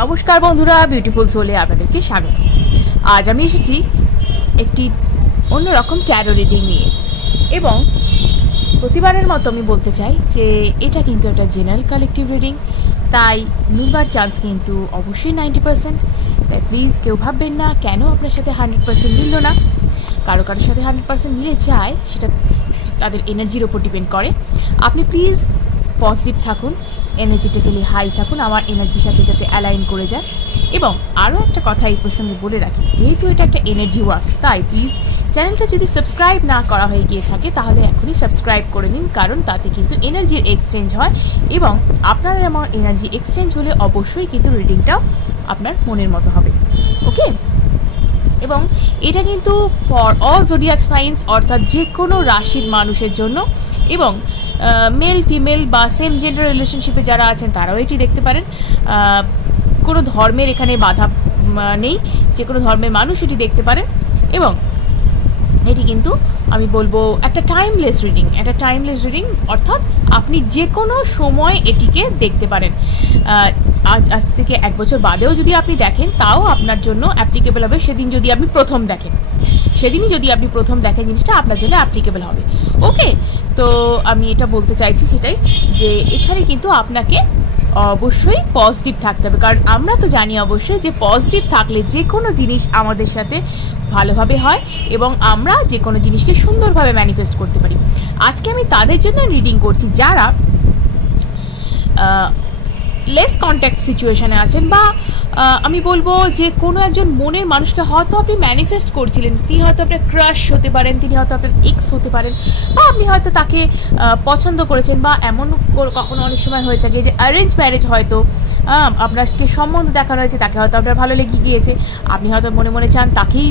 নমস্কার বন্ধুরা, বিউটিফুল সোলে আপনাদেরকে স্বাগত। আজ আমি এসেছি একটি অন্যরকম ট্যারো রিডিং নিয়ে, এবং প্রতিবারের মতো আমি বলতে চাই যে এটা কিন্তু একটা জেনারেল কালেকটিভ রিডিং, তাই মিলবার চান্স কিন্তু অবশ্যই 90%। তাই প্লিজ কেউ ভাববেন না কেন আপনার সাথে 100% মিলল না। কারো কারোর সাথে 100% মিলে যায়, সেটা তাদের এনার্জির ওপর ডিপেন্ড করে। আপনি প্লিজ পজিটিভ থাকুন, এনার্জেটিক্যালি হাই থাকুন, আমার এনার্জির সাথে যাতে অ্যালাইন করে যায়। এবং আরও একটা কথা এই প্রসঙ্গে বলে রাখি, যেহেতু এটা একটা এনার্জি ওয়ার্ক, তাই প্লিজ চ্যানেলটা যদি সাবস্ক্রাইব না করা হয়ে গিয়ে থাকে তাহলে এখনই সাবস্ক্রাইব করে নিন, কারণ তাতে কিন্তু এনার্জির এক্সচেঞ্জ হয়, এবং আপনার আমার এনার্জি এক্সচেঞ্জ হলে অবশ্যই কিন্তু রিডিংটাও আপনার মনের মতো হবে। ওকে, এবং এটা কিন্তু ফর অল জোডিয়াক সাইন্স, অর্থাৎ যে কোনো রাশির মানুষের জন্য, এবং মেল ফিমেল বা সেম জেন্ডার রিলেশনশিপে যারা আছেন তারাও এটি দেখতে পারেন। কোনো ধর্মের এখানে বাধা নেই, যে কোনো ধর্মের মানুষ এটি দেখতে পারেন। এবং এটি কিন্তু আমি বলবো একটা টাইমলেস রিডিং, অর্থাৎ আপনি যে কোনো সময় এটিকে দেখতে পারেন। আজ থেকে 1 বছর বাদেও যদি আপনি দেখেন তাও আপনার জন্য অ্যাপ্লিকেবল হবে। সেদিনই যদি আপনি প্রথম দেখেন জিনিসটা আপনার জন্য অ্যাপ্লিকেবল হবে। ওকে, তো আমি এটা বলতে চাইছি সেটাই, যে এখানে কিন্তু আপনাকে অবশ্যই পজিটিভ থাকতে হবে, কারণ আমরা তো জানি অবশ্যই যে পজিটিভ থাকলে যে কোনো জিনিস আমাদের সাথে ভালোভাবে হয়, এবং আমরা যে কোনো জিনিসকে সুন্দরভাবে ম্যানিফেস্ট করতে পারি। আজকে আমি তাদের জন্য রিডিং করছি যারা লেস কন্ট্যাক্ট সিচুয়েশানে আছেন, বা আমি বলবো যে কোনো একজন মনের মানুষকে হয়তো আপনি ম্যানিফেস্ট করছিলেন। তিনি হয়তো আপনার ক্রাশ হতে পারেন, তিনি হয়তো আপনার এক্স হতে পারেন, বা আপনি হয়তো তাকে পছন্দ করেছেন, বা এমন কখনো অনেক সময় হয়ে থাকে যে অ্যারেঞ্জ ম্যারেজ, হয়তো আপনাকে সম্বন্ধ দেখানো হয়েছে, তাকে হয়তো আপনার ভালো লেগে গিয়েছে, আপনি হয়তো মনে মনে চান তাকেই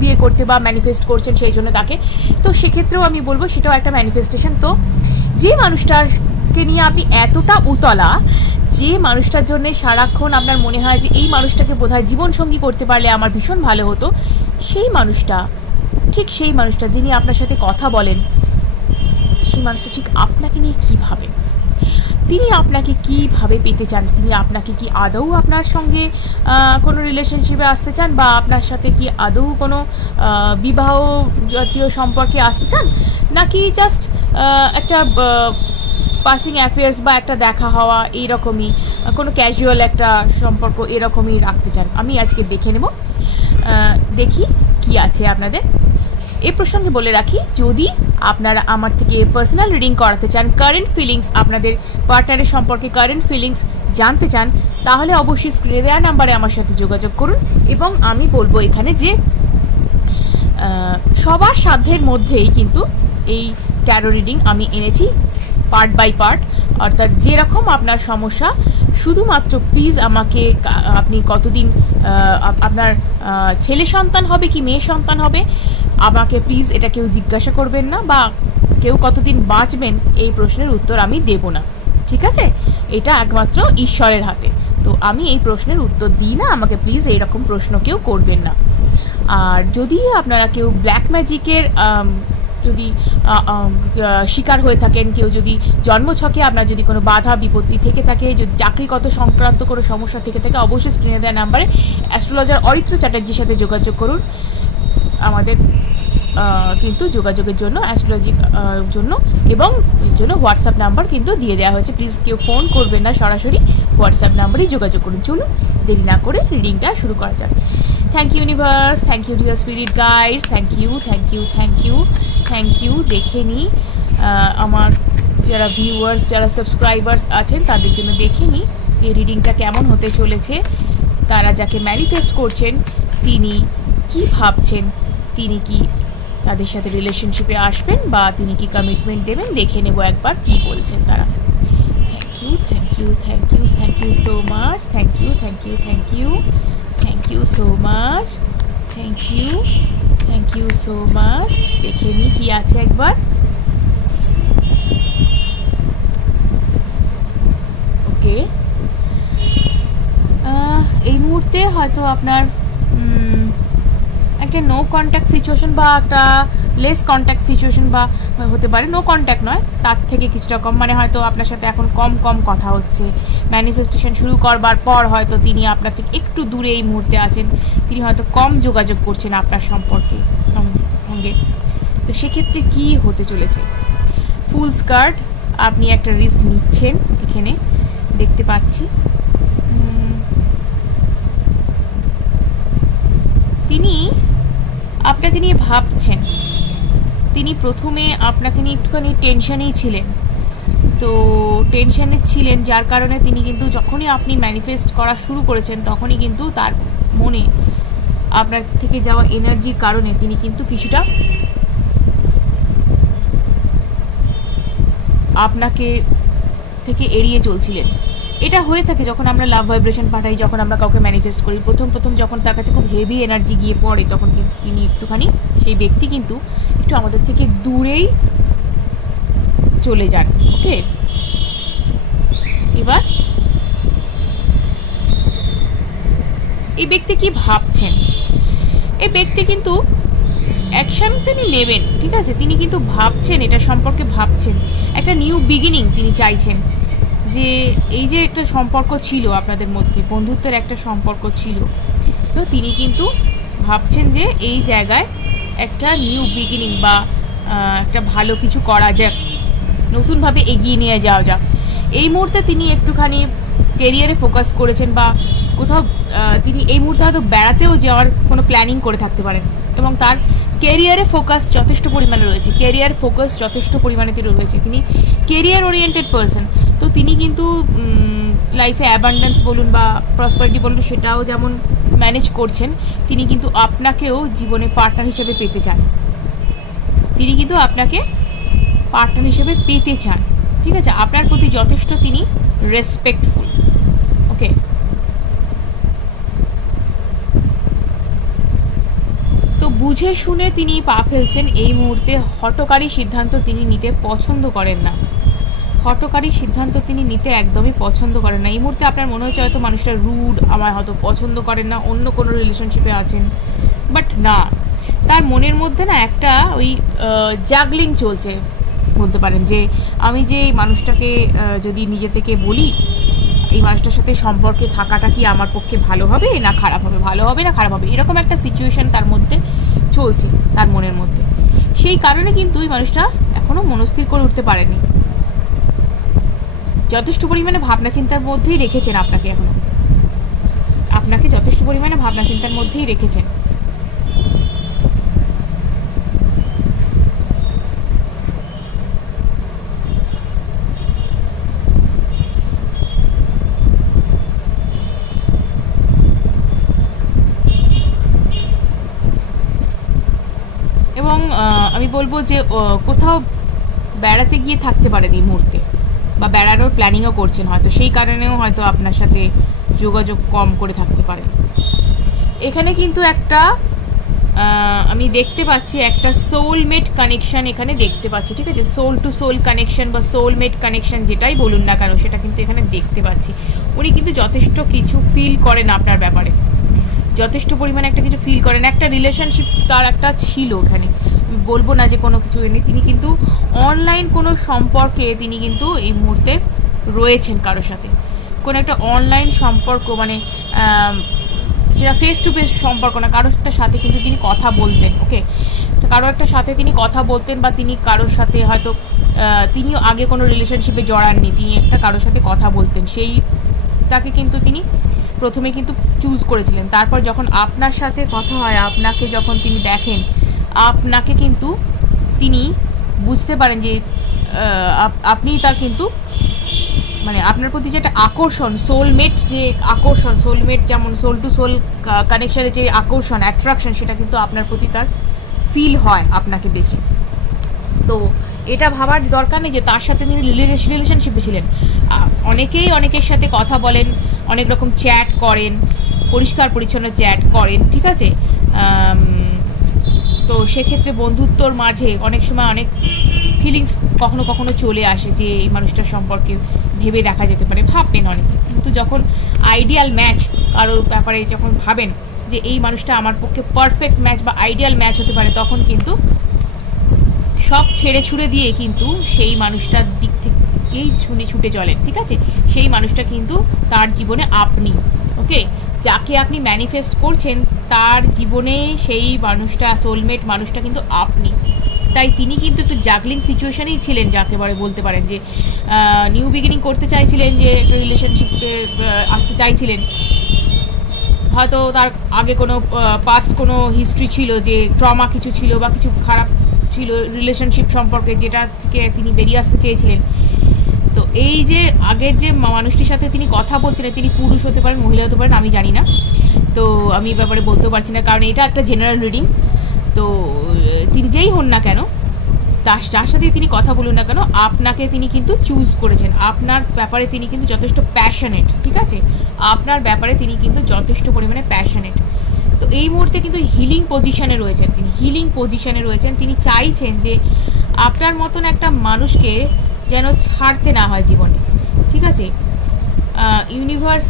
বিয়ে করতে, বা ম্যানিফেস্ট করছেন সেই জন্য তাকে। তো সেক্ষেত্রেও আমি বলবো সেটাও একটা ম্যানিফেস্টেশন। তো যে মানুষটাকে নিয়ে আপনি এতটা উতলা, যে মানুষটার জন্য সারাক্ষণ আপনার মনে হয় যে এই মানুষটাকে বোধহয় জীবনসঙ্গী করতে পারলে আমার ভীষণ ভালো হতো, সেই মানুষটা যিনি আপনার সাথে কথা বলেন, সেই মানুষটা ঠিক আপনাকে নিয়ে কী ভাবেন, তিনি আপনাকে কীভাবে পেতে চান, তিনি আপনাকে কি আদৌ আপনার সঙ্গে কোনো রিলেশনশিপে আসতে চান, বা আপনার সাথে কি আদৌ কোনো বিবাহ জাতীয় সম্পর্কে আসতে চান, নাকি জাস্ট একটা পাসিং অ্যাফেয়ার্স বা একটা দেখা হওয়া, এইরকমই কোনো ক্যাজুয়াল একটা সম্পর্ক এরকমই রাখতে চান। আমি আজকে দেখে নেব, দেখি কি আছে আপনাদের। এই প্রসঙ্গে বলে রাখি, যদি আপনারা আমার থেকে পার্সোনাল রিডিং করাতে চান, কারেন্ট ফিলিংস, আপনাদের পার্টনারের সম্পর্কে কারেন্ট ফিলিংস জানতে চান, তাহলে অবশ্যই স্ক্রিনে দেওয়া নাম্বারে আমার সাথে যোগাযোগ করুন। এবং আমি বলবো এখানে যে সবার সাধ্যের মধ্যেই কিন্তু এই ট্যারো রিডিং আমি এনেছি পার্ট বাই পার্ট, অর্থাৎ যেরকম আপনার সমস্যা, শুধুমাত্র প্লিজ আমাকে, আপনি কতদিন আপনার ছেলে সন্তান হবে কি মেয়ে সন্তান হবে, আমাকে প্লিজ এটা কেউ জিজ্ঞাসা করবেন না, বা কেউ কতদিন বাঁচবেন এই প্রশ্নের উত্তর আমি দেব না, ঠিক আছে? এটা একমাত্র ঈশ্বরের হাতে। তো আমি এই প্রশ্নের উত্তর দিই না, আমাকে প্লিজ এইরকম প্রশ্ন কেউ করবেন না। আর যদি আপনারা কেউ ব্ল্যাক ম্যাজিকের যদি শিকার হয়ে থাকেন, কেউ যদি জন্মছকে আপনার যদি কোনো বাধা বিপত্তি থেকে থাকে, যদি চাকরিগত সংক্রান্ত কোনো সমস্যা থেকে থাকে, অবশ্যই স্ক্রিনে দেওয়া নাম্বারে অ্যাস্ট্রোলজার অরিত্র চ্যাটার্জির সাথে যোগাযোগ করুন। আমাদের কিন্তু যোগাযোগের জন্য, অ্যাস্ট্রোলজির জন্য, এবং এর জন্য হোয়াটসঅ্যাপ নাম্বার কিন্তু দিয়ে দেওয়া হয়েছে। প্লিজ কেউ ফোন করবেন না, সরাসরি হোয়াটসঅ্যাপ নাম্বারেই যোগাযোগ করুন। চলুন দেরি না করে রিডিংটা শুরু করা যাক। Thank you universe, thank you dear spirit guides, thank you. দেখে নিই আমার যারা ভিউয়ার্স, যারা সাবস্ক্রাইবার্স আছেন তাদের জন্য দেখে নিই এই রিডিংটা কেমন হতে চলেছে। তারা যাকে ম্যানিফেস্ট করছেন তিনি কি ভাবছেন, তিনি কি তাদের সাথে রিলেশনশিপে আসবেন, বা তিনি কি কমিটমেন্ট দেবেন, দেখে নেব একবার কি বলছেন তারা। Thank you so much, thank you so much. দেখে নিই কি আছে একবার। ওকে, এই মুহূর্তে হয়তো আপনার একটা নো কন্ট্যাক্ট সিচুয়েশন, বা একটা লেস কন্ট্যাক্ট সিচুয়েশন বা হতে পারে, নো কন্ট্যাক্ট নয়, তার থেকে কিছুটা কম, মানে হয়তো আপনার সাথে এখন কম কম কথা হচ্ছে। ম্যানিফেস্টেশন শুরু করবার পর হয়তো তিনি আপনার থেকে একটু দূরে এই মুহূর্তে আছেন, তিনি হয়তো কম যোগাযোগ করছেন আপনার সম্পর্কে সঙ্গে। তো সেক্ষেত্রে কি হতে চলেছে? ফুলস কার্ড, আপনি একটা রিস্ক নিচ্ছেন এখানে দেখতে পাচ্ছি। তিনি আপনাকে নিয়ে ভাবছেন, তিনি প্রথমে আপনাকে নিয়ে একটুখানি টেনশনেই ছিলেন, তো টেনশনে ছিলেন যার কারণে তিনি কিন্তু যখনই আপনি ম্যানিফেস্ট করা শুরু করেছেন তখনই কিন্তু তার মনে আপনার থেকে যাওয়া এনার্জির কারণে তিনি কিন্তু কিছুটা আপনাকে থেকে এড়িয়ে চলছিলেন। এটা হয়ে থাকে যখন আমরা লাভ ভাইব্রেশন পাঠাই, যখন আমরা কাউকে ম্যানিফেস্ট করি, প্রথম প্রথম যখন তার কাছে খুব হেভি এনার্জি গিয়ে পড়ে তখন কিন্তু তিনি একটুখানি, সেই ব্যক্তি কিন্তু একটু আমাদের থেকে দূরেই চলে যান। ওকে, এবার এই ব্যক্তি কি ভাবছেন? এই ব্যক্তি কিন্তু অ্যাকশন তিনি নেবেন, ঠিক আছে, তিনি কিন্তু ভাবছেন, এটা সম্পর্কে ভাবছেন, একটা নিউ বিগিনিং তিনি চাইছেন। যে এই যে একটা সম্পর্ক ছিল আপনাদের মধ্যে, বন্ধুত্বের একটা সম্পর্ক ছিল, তো তিনি কিন্তু ভাবছেন যে এই জায়গায় একটা নিউ বিগিনিং বা একটা ভালো কিছু করা যাক, নতুনভাবে এগিয়ে নিয়ে যাওয়া যাক। এই মুহূর্তে তিনি একটুখানি কেরিয়ারে ফোকাস করেছেন, বা কোথাও তিনি এই মুহূর্তে হয়তো বেড়াতেও যাওয়ার কোনো প্ল্যানিং করে থাকতে পারেন, এবং তার কেরিয়ারে ফোকাস যথেষ্ট পরিমাণে রয়েছে, কেরিয়ার ফোকাস যথেষ্ট পরিমাণে রয়েছে, তিনি কেরিয়ার ওরিয়েন্টেড পারসন। তো তিনি কিন্তু লাইফে অ্যাবান্ডেন্স বলুন বা প্রসপারিটি বলুন সেটাও যেমন ম্যানেজ করছেন, তিনি কিন্তু আপনাকেও জীবনে পার্টনার হিসেবে পেতে চান, তিনি কিন্তু আপনাকে পার্টনার হিসেবে পেতে চান, ঠিক আছে, আপনার প্রতি যথেষ্ট তিনি রেসপেক্টফুল। ওকে, তো বুঝে শুনে তিনি পা ফেলছেন এই মুহূর্তে। হঠকারী সিদ্ধান্ত তিনি নিতে পছন্দ করেন না, হঠকারী সিদ্ধান্ত তিনি নিতে একদমই পছন্দ করেন না। এই মুহূর্তে আপনার মনে হচ্ছে হয়তো মানুষটা রুড, আমার হয়তো পছন্দ করেন না, অন্য কোনো রিলেশনশিপে আছেন, বাট না, তার মনের মধ্যে না একটা ওই জাগলিং চলছে বলতে পারেন, যে আমি যে এই মানুষটাকে যদি নিজে থেকে বলি এই মানুষটার সাথে সম্পর্কে থাকাটা কি আমার পক্ষে ভালো হবে না খারাপ হবে, ভালো হবে না খারাপ হবে, এরকম একটা সিচুয়েশন তার মধ্যে চলছে, তার মনের মধ্যে। সেই কারণে কিন্তু এই মানুষটা এখনো মনস্থির করে উঠতে পারেনি, যথেষ্ট পরিমাণে ভাবনা চিন্তার মধ্যেই রেখেছেন আপনাকে, এখনো আপনাকে যথেষ্ট পরিমাণে ভাবনা চিন্তার মধ্যেই রেখেছেন। এবং আমি বলবো যে কোথাও বেড়াতে গিয়ে থাকতে পারেন এই মুহূর্তে, বা বেড়ানোর প্ল্যানিংও করছেন হয়তো, সেই কারণেও হয়তো আপনার সাথে যোগাযোগ কম করে থাকতে পারেন। এখানে কিন্তু একটা আমি দেখতে পাচ্ছি একটা সোলমেট কানেকশন এখানে দেখতে পাচ্ছি, ঠিক আছে, সোল টু সোল কানেকশন বা সোলমেট কানেকশন যেটাই বলুন না কেন সেটা কিন্তু এখানে দেখতে পাচ্ছি। উনি কিন্তু যথেষ্ট কিছু ফিল করেন আপনার ব্যাপারে, যথেষ্ট পরিমাণে একটা কিছু ফিল করেন, একটা রিলেশনশিপ তার একটা ছিল এখানে, বলবো না যে কোনো কিছু এনে, তিনি কিন্তু অনলাইন কোনো সম্পর্কে তিনি কিন্তু এই মুহূর্তে রয়েছেন কারোর সাথে, কোনো একটা অনলাইন সম্পর্ক, মানে যেটা ফেস টু ফেস সম্পর্ক না, কারোর একটা সাথে কিন্তু তিনি কথা বলতেন। ওকে, তো কারোর একটা সাথে তিনি কথা বলতেন, বা তিনি কারোর সাথে হয়তো তিনিও আগে কোনো রিলেশনশিপে জড়াননি, তিনি একটা কারোর সাথে কথা বলতেন, সেই তাকে কিন্তু তিনি প্রথমে কিন্তু চুজ করেছিলেন। তারপর যখন আপনার সাথে কথা হয়, আপনাকে যখন তিনি দেখেন, আপনাকে কিন্তু তিনি বুঝতে পারেন যে আপনি তার কিন্তু মানে আপনার প্রতি যে একটা আকর্ষণ, সোলমেট যে আকর্ষণ, সোলমেট যেমন সোল টু সোল কানেকশানের যে আকর্ষণ, অ্যাট্রাকশন, সেটা কিন্তু আপনার প্রতি তার ফিল হয় আপনাকে দেখে। তো এটা ভাবার দরকার নেই যে তার সাথে তিনি রিলেশনশিপে ছিলেন। অনেকেই অনেকের সাথে কথা বলেন, অনেক রকম চ্যাট করেন, পরিষ্কার পরিচ্ছন্ন চ্যাট করেন, ঠিক আছে, তো সেক্ষেত্রে বন্ধুত্বর মাঝে অনেক সময় অনেক ফিলিংস কখনো কখনো চলে আসে, যে এই মানুষটার সম্পর্কে ভেবে দেখা যেতে পারে, ভাববেন অনেকে, কিন্তু যখন আইডিয়াল ম্যাচ কারোর ব্যাপারে যখন ভাবেন যে এই মানুষটা আমার পক্ষে পারফেক্ট ম্যাচ বা আইডিয়াল ম্যাচ হতে পারে, তখন কিন্তু সব ছেড়ে ছুড়ে দিয়ে কিন্তু সেই মানুষটার দিক থেকেই ছুটে চলেন, ঠিক আছে? সেই মানুষটা কিন্তু তার জীবনে আপনি, ওকে? যাকে আপনি ম্যানিফেস্ট করছেন তার জীবনে সেই মানুষটা, সোলমেট মানুষটা কিন্তু আপনি। তাই তিনি কিন্তু একটু জাগলিং সিচুয়েশনেই ছিলেন, যাকে বলতে পারেন যে নিউ বিগিনিং করতে চাইছিলেন, যে একটা রিলেশনশিপে আসতে চাইছিলেন। হয়তো তার আগে কোনো পাস্ট কোনো হিস্ট্রি ছিল, যে ট্রমা কিছু ছিল বা কিছু খারাপ ছিল রিলেশনশিপ সম্পর্কে, যেটা থেকে তিনি বেরিয়ে আসতে চেয়েছিলেন। তো এই যে আগের যে মানুষটির সাথে তিনি কথা বলছিলেন, তিনি পুরুষ হতে পারেন, মহিলা হতে পারেন, আমি জানি না, তো আমি এই ব্যাপারে বলতেও পারছি না, কারণ এটা একটা জেনারেল রিডিং। তো তিনি যেই হন না কেন, যার সাথে তিনি কথা বলুন না কেন, আপনাকে তিনি কিন্তু চুজ করেছেন। আপনার ব্যাপারে তিনি কিন্তু যথেষ্ট প্যাশনেট, ঠিক আছে? আপনার ব্যাপারে তিনি কিন্তু যথেষ্ট পরিমাণে প্যাশনেট। তো এই মুহূর্তে কিন্তু হিলিং পজিশনে রয়েছেন, তিনি হিলিং পজিশনে রয়েছেন। তিনি চাইছেন যে আপনার মতন একটা মানুষকে যেন ছাড়তে না হয় জীবনে, ঠিক আছে? ইউনিভার্স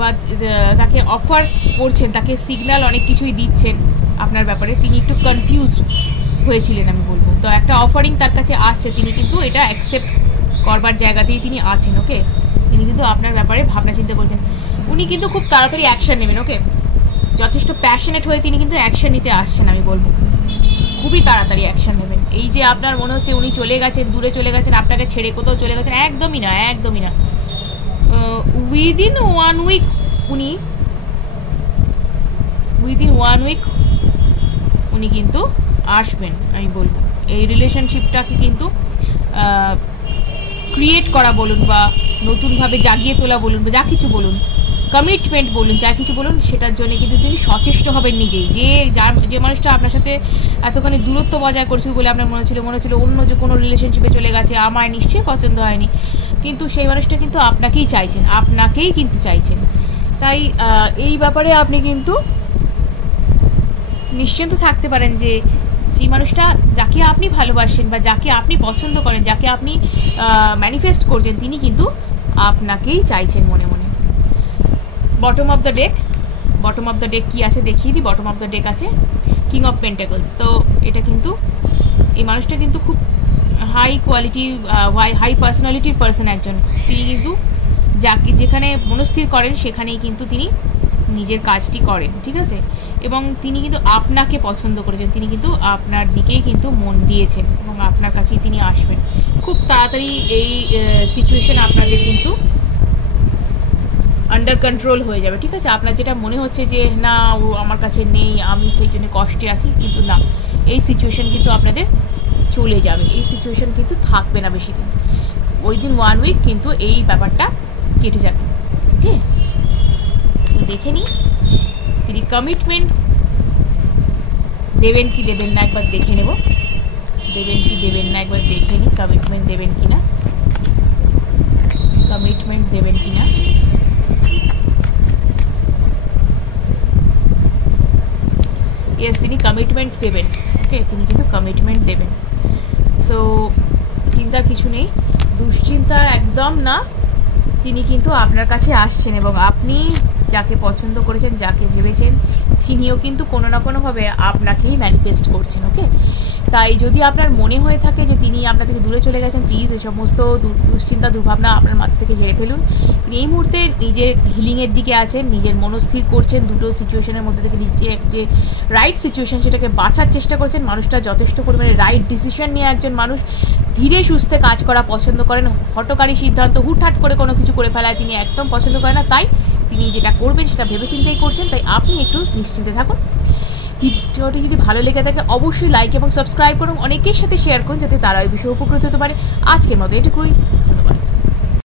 বা তাকে অফার করছেন, তাকে সিগন্যাল অনেক কিছুই দিচ্ছেন আপনার ব্যাপারে। তিনি একটু কনফিউজড হয়েছিলেন আমি বলবো, তো একটা অফারিং তার কাছে আসছে, তিনি কিন্তু এটা অ্যাকসেপ্ট করবার জায়গাতেই তিনি আছেন, ওকে? তিনি কিন্তু আপনার ব্যাপারে ভাবনা চিন্তা করছেন। উনি কিন্তু খুব তাড়াতাড়ি অ্যাকশন নেবেন, ওকে? যথেষ্ট প্যাশনেট হয়ে তিনি কিন্তু অ্যাকশন নিতে আসছেন, আমি বলবো খুবই তাড়াতাড়ি অ্যাকশন নেবেন। এই যে আপনার মনে হচ্ছে উনি চলে গেছেন, দূরে চলে গেছেন, আপনাকে ছেড়ে কোথাও চলে গেছেন, একদমই না, একদমই না। উইদিন 1 উইক উনি কিন্তু আসবেন, আমি বলবো। এই রিলেশনশিপটাকে কিন্তু ক্রিয়েট করা বলুন বা নতুনভাবে জাগিয়ে তোলা বলুন বা যা কিছু বলুন, কমিটমেন্ট বলুন, যা কিছু বলুন, সেটার জন্য কিন্তু তিনি সচেষ্ট হবেন নিজেই। যে মানুষটা আপনার সাথে এতখানি দূরত্ব বজায় করছিল বলে আপনার মনে হচ্ছিল অন্য যে কোনো রিলেশনশিপে চলে গেছে, আমায় নিশ্চয়ই পছন্দ হয়নি, কিন্তু সেই মানুষটা কিন্তু আপনাকেই চাইছেন। তাই এই ব্যাপারে আপনি কিন্তু নিশ্চিন্ত থাকতে পারেন যে মানুষটা যাকে আপনি ভালোবাসেন বা যাকে আপনি পছন্দ করেন, যাকে আপনি ম্যানিফেস্ট করছেন, তিনি কিন্তু আপনাকেই চাইছেন মনে মনে। বটম অফ দ্য ডেক কি আছে দেখিয়ে দিই। বটম অফ দ্য ডেক আছে কিং অফ পেন্টাকলস। তো এটা কিন্তু এই মানুষটা কিন্তু খুব হাই কোয়ালিটি, হাই পার্সোনালিটির পার্সন একজন। তিনি কিন্তু যেখানে মনস্থির করেন সেখানেই কিন্তু তিনি নিজের কাজটি করেন, ঠিক আছে? এবং তিনি কিন্তু আপনাকে পছন্দ করেছেন, তিনি কিন্তু আপনার দিকেই কিন্তু মন দিয়েছেন এবং আপনার কাছেই তিনি আসবেন খুব তাড়াতাড়ি। এই সিচুয়েশন আপনাদের কিন্তু আন্ডার কন্ট্রোল হয়ে যাবে, ঠিক আছে? আপনার যেটা মনে হচ্ছে যে না ও আমার কাছে নেই, আমি সেই জন্য কষ্টে আছি, কিন্তু না, এই সিচুয়েশন কিন্তু আপনাদের চলে যাবে, এই সিচুয়েশন কিন্তু থাকবে না বেশি দিন। উইদিন 1 উইক কিন্তু এই ব্যাপারটা কেটে যাবে, ওকে? তো দেখে নিই তিনি কমিটমেন্ট দেবেন কি দেবেন না, একবার দেখে নেব। দেবেন কি দেবেন না একবার দেখে নিই, কমিটমেন্ট দেবেন কি না, কমিটমেন্ট দেবেন কি না। ইয়েস, তিনি কমিটমেন্ট দেবেন, ওকে? তিনি কিন্তু কমিটমেন্ট দেবেন। সো চিন্তার কিছু নেই, দুশ্চিন্তার একদম না। তিনি কিন্তু আপনার কাছে আসছেন এবং আপনি যাকে পছন্দ করেছেন, যাকে ভেবেছেন, তিনিও কিন্তু কোনো না কোনোভাবে আপনাকেই ম্যানিফেস্ট করছেন, ওকে? তাই যদি আপনার মনে হয়ে থাকে যে তিনি আপনার থেকে দূরে চলে গেছেন, প্লিজ এই সমস্ত দুশ্চিন্তা দুর্ভাবনা আপনার মাথা থেকে ঝেড়ে ফেলুন। তিনি এই মুহূর্তে নিজের হিলিংয়ের দিকে আছেন, নিজের মনস্থির করছেন, দুটো সিচুয়েশনের মধ্যে থেকে নিজে যে রাইট সিচুয়েশন সেটাকে বাঁচার চেষ্টা করছেন। মানুষটা যথেষ্ট পরিমাণে রাইট ডিসিশন নিয়ে একজন মানুষ, ধীরে সুস্থে কাজ করা পছন্দ করেন। হঠকারী সিদ্ধান্ত, হুটহাট করে কোনো কিছু করে ফেলায় তিনি একদম পছন্দ করেন না। তাই তিনি যেটা করবেন সেটা ভেবেচিন্তেই করছেন, তাই আপনি একটু নিশ্চিন্তে থাকুন। ভিডিওটি যদি ভালো লেগে থাকে অবশ্যই লাইক এবং সাবস্ক্রাইব করুন, অনেকের সাথে শেয়ার করুন যাতে তারা এই বিষয়ে উপকৃত হতে পারে। আজকের মতো এটুকুই, ধন্যবাদ।